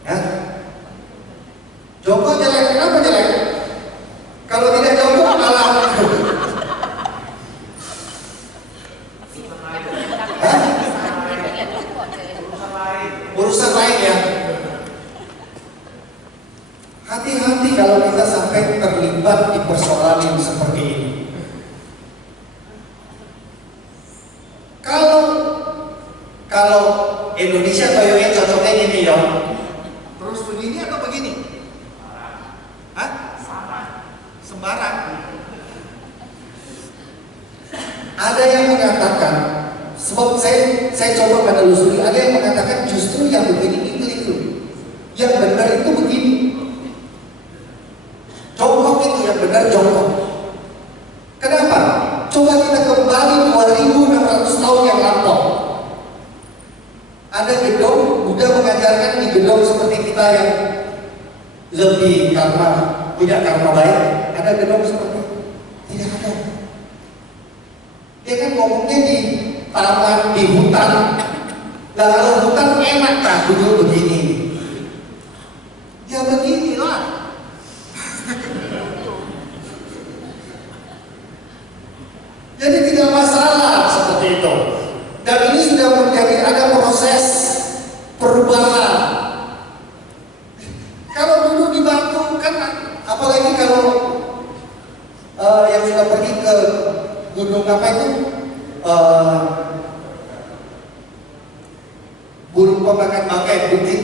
Hah? Jongkok jelek, kenapa jelek? Kalau tidak jongkok malah. Hah? Urusan lain ya. Hati-hati kalau kita sampai terlibat di persoalan yang seperti ini. Kalau Indonesia kayaknya cocoknya gini ya. Terus begini atau begini? Hah? Sembarang. Ada yang mengatakan, sebab saya coba menelusuri, ada yang mengatakan justru yang begini itu. Yang benar itu begini. Jongkok itu yang benar jongkok. Kenapa? Coba kita kembali 2600 tahun yang lampau. Ada gedung, Buddha mengajarkan di gedung seperti kita yang lebih punya karma baik. Ada gedung seperti tidak ada. Dia kan ngomongnya di taman, di hutan. Nah, kalau hutan enak kan duduk begini. Ya beginilah. Jadi tidak masalah seperti itu. Dan ini sudah menjadi ada proses perubahan. Kalau dulu di Batu kan, apalagi kalau yang sudah pergi ke gunung apa itu, burung pemakan bangkai bukit,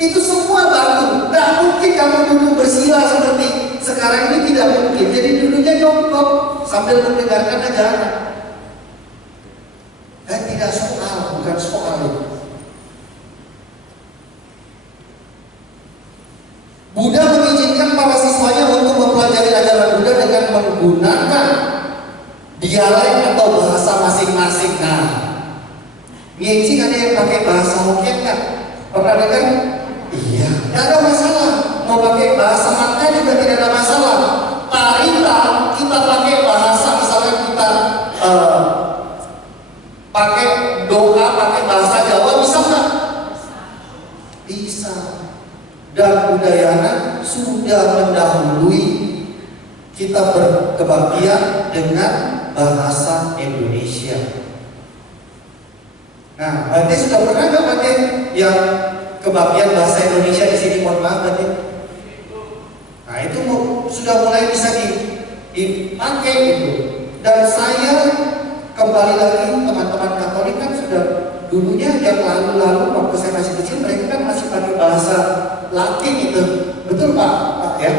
itu semua batu. Tidak mungkin kamu duduk bersila seperti sekarang ini, tidak mungkin. Jadi duduknya jongkok sambil mendengarkan ajaran. Dan tidak soal, bukan soal itu. Buddha mengizinkan para siswanya untuk mempelajari ajaran Buddha dengan menggunakan dialek atau bahasa masing-masing. Nah, Ngecing ada yang pakai bahasa Hokkien kan? Pernah dengar? Iya, tidak ada masalah. Mau pakai bahasa Hakka juga tidak ada masalah. Parita kita pakai bahasa, misalnya kita pakai doa, pakai bahasa Jawa, bisa nggak? Bisa. Dan Udayana sudah mendahului kita berkebaktian dengan bahasa Indonesia. Nah, berarti sudah pernah nggak pakai yang kebaktian bahasa Indonesia di sini? Mohon maaf berarti. Nah, itu sudah mulai bisa dipakai gitu. Dan saya kembali lagi, teman-teman Katolik kan sudah dulunya yang lalu-lalu waktu saya masih kecil, mereka kan masih pakai bahasa Latin itu, betul Pak ya,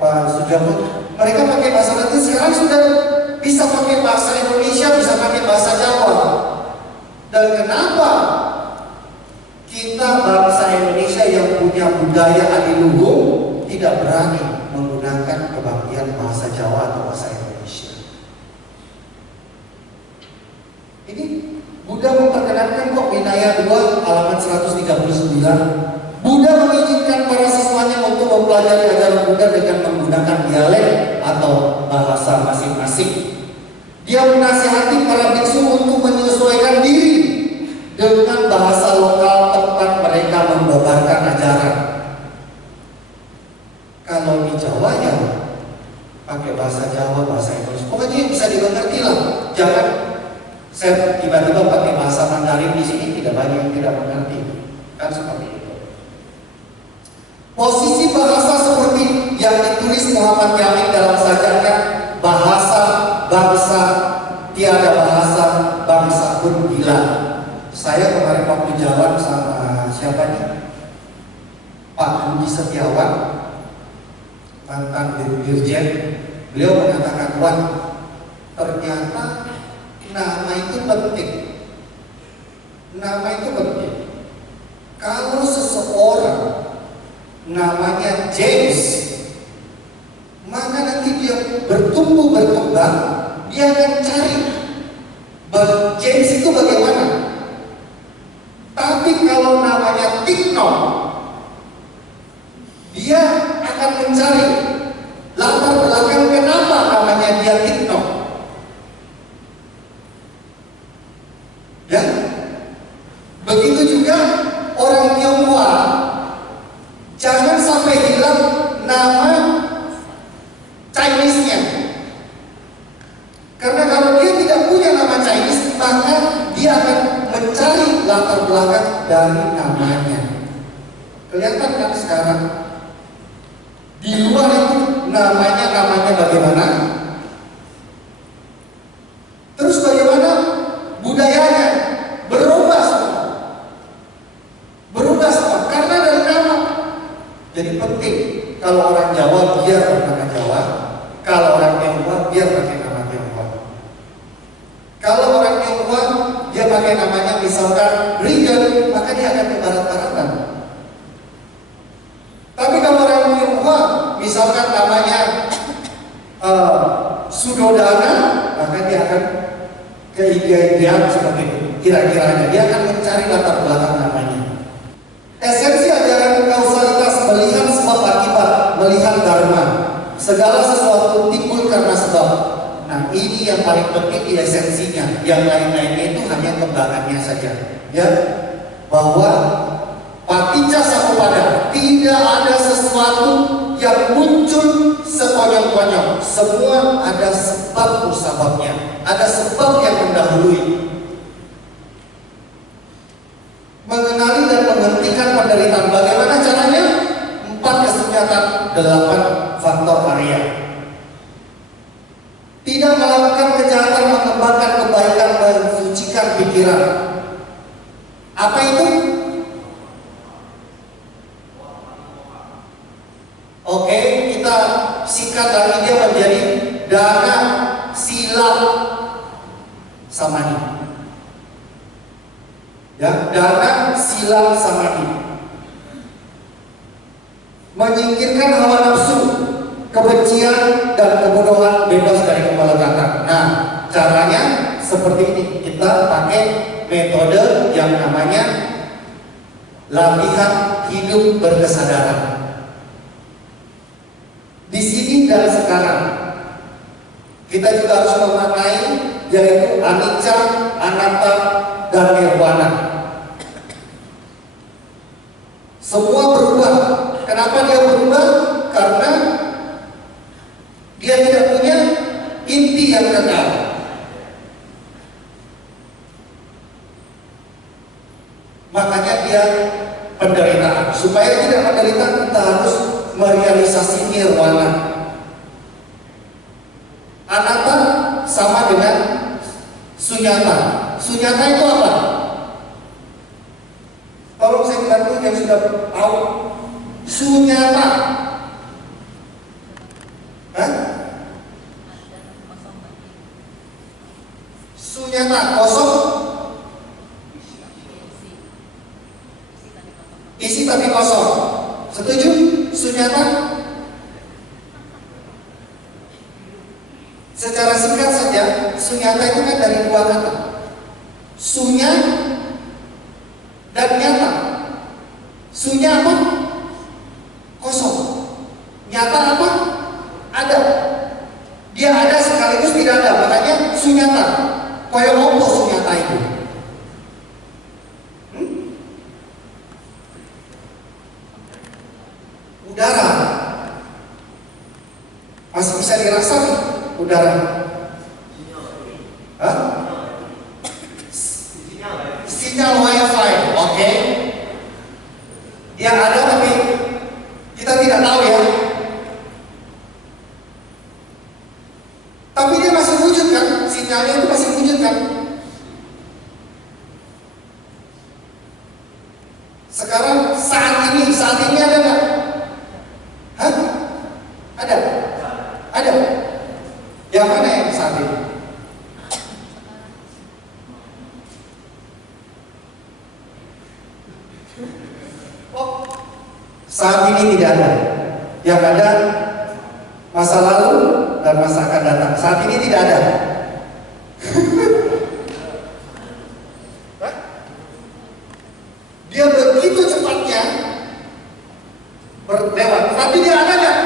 Pak Sujarwo. Mereka pakai bahasa Latin, sekarang sudah bisa pakai bahasa Indonesia, bisa pakai bahasa Jawa. Dan kenapa kita bangsa Indonesia yang punya budaya adiluhung tidak berani menggunakan kebaktian bahasa Jawa atau bahasa Indonesia? Ini Buddha memperkenankan kok, Vinaya 2 halaman 139. Buddha mengizinkan para siswanya untuk mempelajari ajaran Buddha dengan menggunakan dialek atau bahasa masing-masing. Dia menasihati para biksu untuk menyesuaikan diri dengan bahasa lokal tempat mereka membabarkan ajaran. Kalau di Jawa ya pakai bahasa Jawa, bahasa Indonesia, pokoknya bisa dimengerti lah. Jangan saya tiba-tiba pakai bahasa Mandarin di sini, tidak banyak yang tidak mengerti. Kan seperti itu. Posisi bahasa seperti yang ditulis Muhammad Yamin dalam sajarnya, bahasa bangsa tiada bahasa, bangsa pun gila. Saya kemarin waktu jalan sama siapa nih? Pak Budi Setiawan, mantan Dirjen. Beliau mengatakan, "Wan, ternyata nama itu penting. Nama itu penting. Kalau seseorang namanya James, maka nanti dia bertumbuh berkembang, dia akan cari James itu bagaimana. Tapi kalau namanya Tikno, dia akan mencari latar belakang kenapa namanya dia Tikno. Dan begitu juga orang Tionghoa, jangan sampai hilang nama Chinese-nya. Karena kalau dia tidak punya nama Chinese, maka dia akan mencari latar belakang dari namanya. Kelihatan kan sekarang di luar itu namanya bagaimana? Terus bagaimana budayanya? Berubah semua. Berubah semua karena dari nama. Jadi penting kalau orang Jawa biar bernama Jawa, kalau orang Tionghoa biar pakai nama Tionghoa. Kalau orang Tionghoa dia pakai namanya misalkan Regan, maka dia akan ke barat-baratan. Tapi kalau orang Tionghoa misalkan namanya Sudodana, maka dia akan ke India seperti itu. Kira-kiranya dia akan mencari latar belakang namanya. Esensi ajaran kausalitas, melihat sebab akibat, melihat dharma. Segala sesuatu timbul karena sebab. Nah, ini yang paling penting di esensinya. Yang lain-lainnya itu hanya kembangannya saja. Ya, bahwa Paticca Samuppada tidak ada sesuatu yang muncul sekonyong-konyong. Semua ada sebab musababnya, ada sebab yang mendahului. Mengenali dan menghentikan penderitaan. Bagaimana caranya? 4 kesunyatan, 8 faktor Arya. Tidak melakukan kejahatan, mengembangkan kebaikan, mensucikan pikiran. Apa itu? Oke, kita singkat lagi dia menjadi dana sila samani. Ya, dana sila samani. Menyingkirkan hawa nafsu, kebencian dan kebodohan, bebas dari kemelekatan. Nah, caranya seperti ini. Kita pakai metode yang namanya latihan hidup berkesadaran. Di sini dan sekarang kita juga harus memaknai, yaitu anicca, anatta, dan nirvana. Semua berubah. Kenapa dia berubah? Karena dia tidak punya inti yang kekal. Makanya dia penderitaan. Supaya tidak menderita, kita harus merealisasi nirwana. Anatta sama dengan sunyata. Sunyata itu apa? Tolong saya bantu yang sudah tahu. Sunyata. Hah? Sunyata kosong. Isi tapi kosong. Setuju? Sunyata? Secara singkat saja, sunyata itu kan dari 2 kata. Sunya dan nyata. Sunya apa? Kosong. Nyata apa? Ada. Dia ada sekaligus tidak ada. Makanya sunyata. Kaya opo sunyata itu? Udara. Masih bisa dirasa nih udara? Hah? Sinyal wifi, oke. Yang ada tapi kita tidak tahu ya. Tapi dia masih wujud kan? Sinyalnya itu masih wujud kan? Sekarang saat ini ada nggak? Hah? Ada? Ada? Yang mana yang saat ini? Oh, saat ini tidak ada. Yang ada masa lalu dan masa akan datang. Saat ini tidak ada. Dia begitu cepatnya berlewat. Tapi dia ada nggak?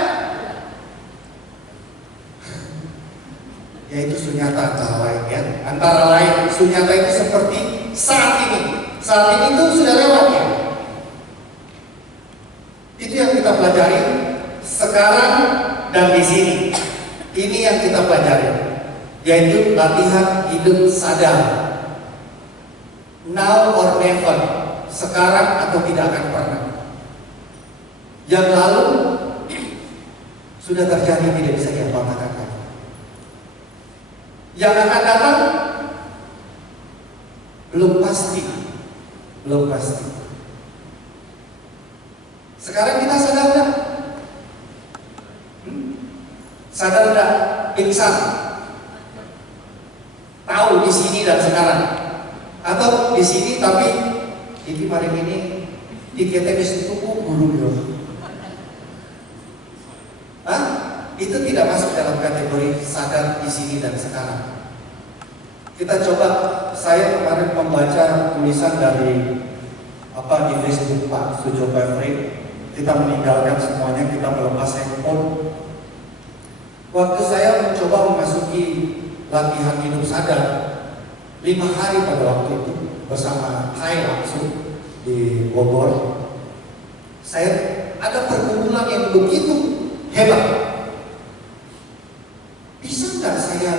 Yaitu sunyata antara lain ya. Antara lain sunyata itu seperti saat ini. Saat ini itu sudah lewat ya. Itu yang kita pelajari sekarang dan di sini. Ini yang kita pelajari, yaitu latihan hidup sadar. Now or never. Sekarang atau tidak akan pernah. Yang lalu sudah terjadi, tidak bisa diapa-apakan lagi. Yang akan datang belum pasti. Belum pasti. Sekarang kita sadar enggak? Sadar enggak? Pingsan. Tahu di sini dan sekarang. Atau di sini tapi ini hari ini tiketnya wis tuku guru yo. Hah? Itu tidak masuk dalam kategori sadar di sini dan sekarang. Kita coba, saya kemarin membaca tulisan dari di Facebook Pak Sujo Pevri. Kita meninggalkan semuanya, kita melepas handphone. Waktu saya mencoba memasuki latihan hidup sadar 5 hari pada waktu itu bersama saya langsung di Bogor. Saya ada pergumulan yang begitu hebat. Bisa nggak saya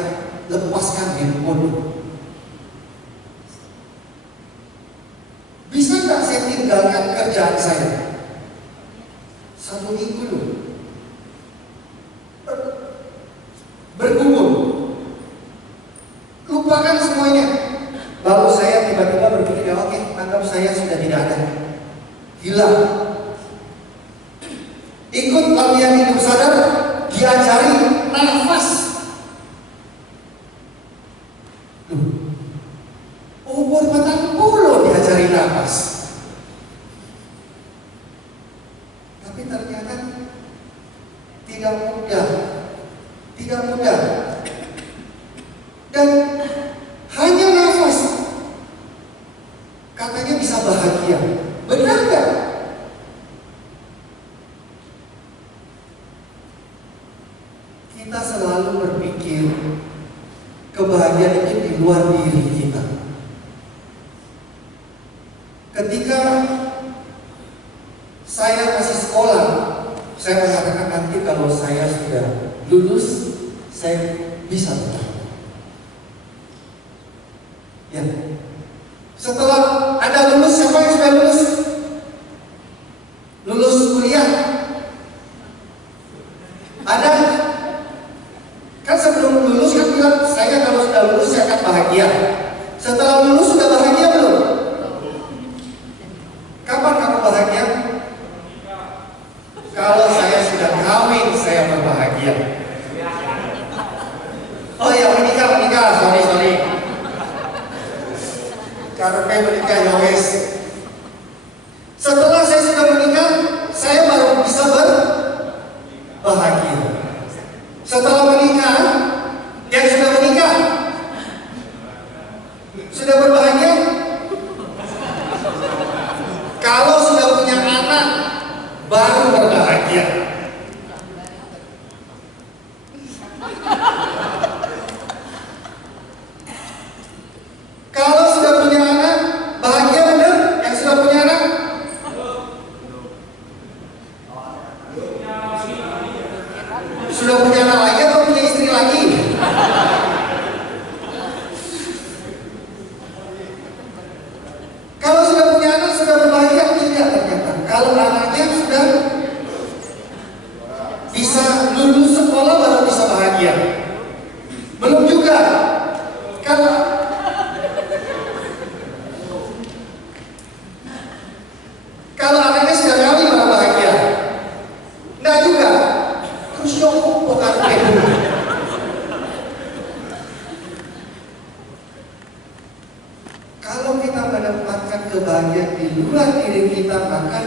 lepaskan handphone? Bisa nggak saya tinggalkan kerjaan saya? 1 minggu loh. Bergumul. Lupakan semuanya. Lalu saya tiba-tiba berpikir, oke, anggap saya sudah tidak ada. Hilang. Ikut latihan hidup sadar, diajari nafas. Umur 40 diajari nafas. Tapi ternyata tidak mudah. Tidak mudah. Dan hanya nafas katanya bisa bahagia. Benar nggak? Kita selalu berpikir kebahagiaan itu di luar diri kita. Ketika saya masih sekolah, saya mengatakan nanti kalau saya sudah lulus, saya bisa bertanggung. Ya. Setelah Anda lulus, siapa yang sudah lulus? Lulus kuliah? Ada? Kan sebelum lulus kan bilang, saya kalau sudah lulus saya akan bahagia. Setelah lulus sudah bahagia belum? Kapan kamu bahagia? Kalau saya sudah kawin, saya berbahagia. Oh ya, menikah, sorry. Karena menikah ya wes. Setelah saya sudah menikah, saya baru bisa berbahagia. Setelah menikah, yang sudah menikah sudah berbahagia. Kalau sudah punya anak, baru berbahagia. Kalau sudah punya anak, bahagia benar? Yang sudah punya anak? Sudah punya anak lagi atau punya istri lagi? Kalau sudah punya anak, sudah berbahagia? Tidak ternyata. Kalau anaknya sudah bisa lulus sekolah, baru bisa bahagia. Belum juga. Kalau anaknya sudah kawin, baru bahagia. Enggak juga. Terus nyokok bukan penuh. Kalau kita menempatkan kebahagiaan di luar diri kita, maka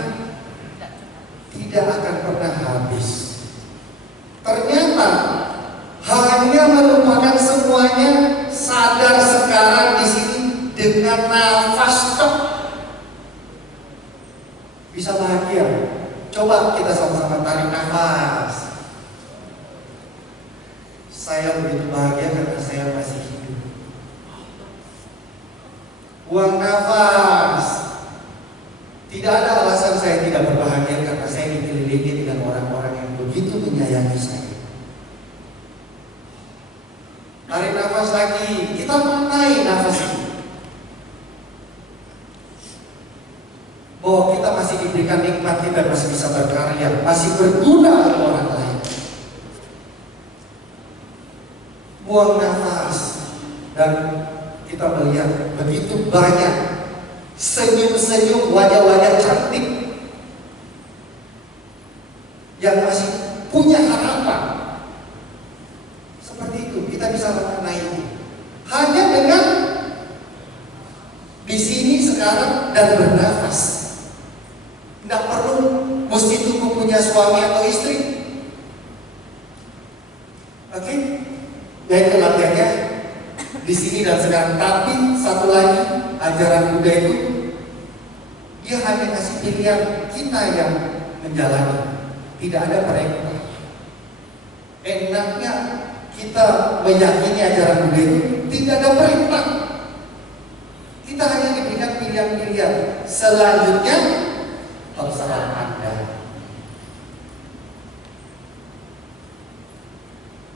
tidak akan pernah habis. Ternyata hanya melupakan semuanya, sadar sekarang di sini dengan nafas tok bisa bahagia. Coba kita sama-sama tarik nafas. Saya begitu bahagia karena saya masih hidup. Buang nafas. Tidak ada alasan saya tidak berbahagia karena saya dikelilingi dengan orang-orang yang begitu menyayangi saya. Tarik nafas lagi. Kita maknai nafas ini. Bahwa kita masih diberikan nikmat, kita masih bisa berkarya, masih berguna untuk orang lain. Buang nafas. Dan kita melihat begitu banyak senyum-senyum, wajah-wajah cantik yang masih punya harapan. Seperti itu, kita bisa maknai ini. Hanya dengan di sini sekarang dan bernafas. Tidak perlu mesti tunggu punya suami atau istri. Oke? Jadi latihannya di sini dan sekarang. Tapi satu lagi, ajaran Buddha itu dia hanya kasih pilihan, kita yang menjalani. Tidak ada perintah. Enaknya kita meyakini ajaran Buddha itu tidak ada perintah. Kita hanya diberikan pilihan-pilihan. Selanjutnya terserah Anda.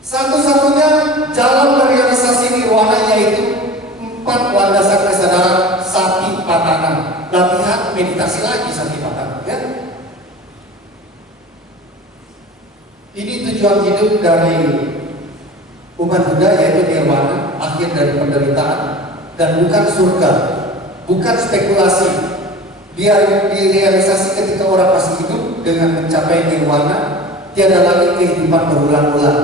Satu-satunya jalan merealisasi nirwana yaitu 4 landasan kesadaran satipatthana. Latihan meditasi lagi satipatthana, ya. Ini tujuan hidup dari umat Buddha, yaitu nirwana, akhir dari penderitaan, dan bukan surga, bukan spekulasi. Biar direalisasi ketika orang masih hidup dengan mencapai nirwana, tiada lagi kehidupan berulang-ulang.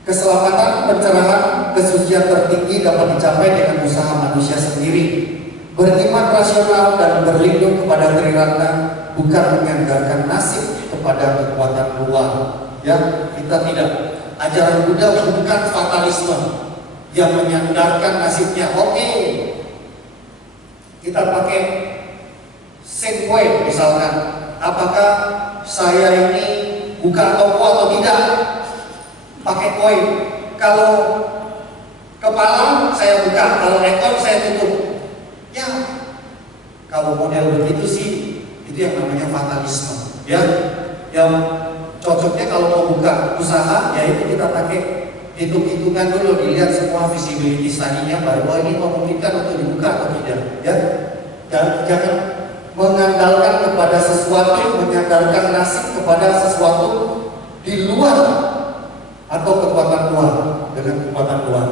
Keselamatan, pencerahan, kesucian tertinggi dapat dicapai dengan usaha manusia sendiri. Beriman rasional dan berlindung kepada Triratna, bukan menyandarkan nasib kepada kekuatan luar. Ya, kita tidak. Ajaran Buddha bukan fatalisme yang menyandarkan nasibnya. Oke, kita pakai Segway misalkan. Apakah saya ini buka toko atau tidak? Pakai koin. Kalau kepala saya buka, kalau ekor saya tutup. Ya, kalau model begitu sih, itu yang namanya fatalisme. Ya, yang cocoknya kalau mau buka usaha, ya itu kita pakai hitung-hitungan dulu, dilihat semua visibility tadinya, baru ini memungkinkan untuk dibuka atau tidak. Ya, dan jangan mengandalkan kepada sesuatu, menyandarkan nasib kepada sesuatu di luar atau kekuatan luar dengan kekuatan luar.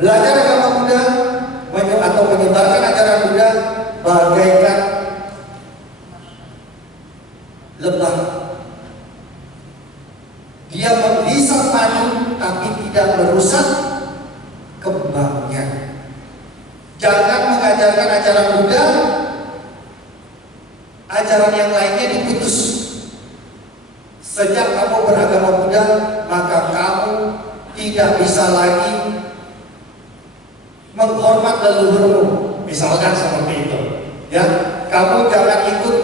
Belajar agama Buddha atau menyebarkan ajaran Buddha bagaikan lebah. Dia menghisap madu tapi tidak merusak kembangnya. Jangan mengajarkan ajaran Buddha, ajaran yang lainnya diputus. Sejak kamu beragama Buddha, maka kamu tidak bisa lagi menghormat leluhurmu, misalkan seperti itu. Ya, kamu jangan ikut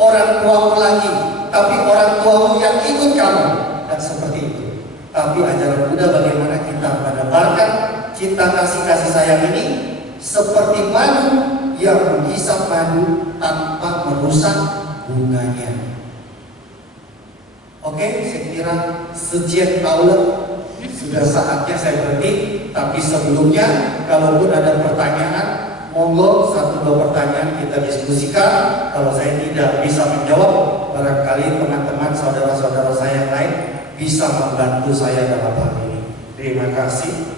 orang tuamu lagi, tapi orang tuamu yang ikut kamu, dan seperti itu. Tapi ajaran Buddha bagaimana kita menebarkan cinta kasih sayang ini seperti madu yang menghisap madu tanpa merusak bunganya. Oke, saya kira sekian Paulus, sudah saatnya saya berhenti. Tapi sebelumnya, kalaupun ada pertanyaan, monggo 1-2 pertanyaan kita diskusikan. Kalau saya tidak bisa menjawab, barangkali teman-teman saudara-saudara saya yang lain bisa membantu saya dalam hal ini. Terima kasih.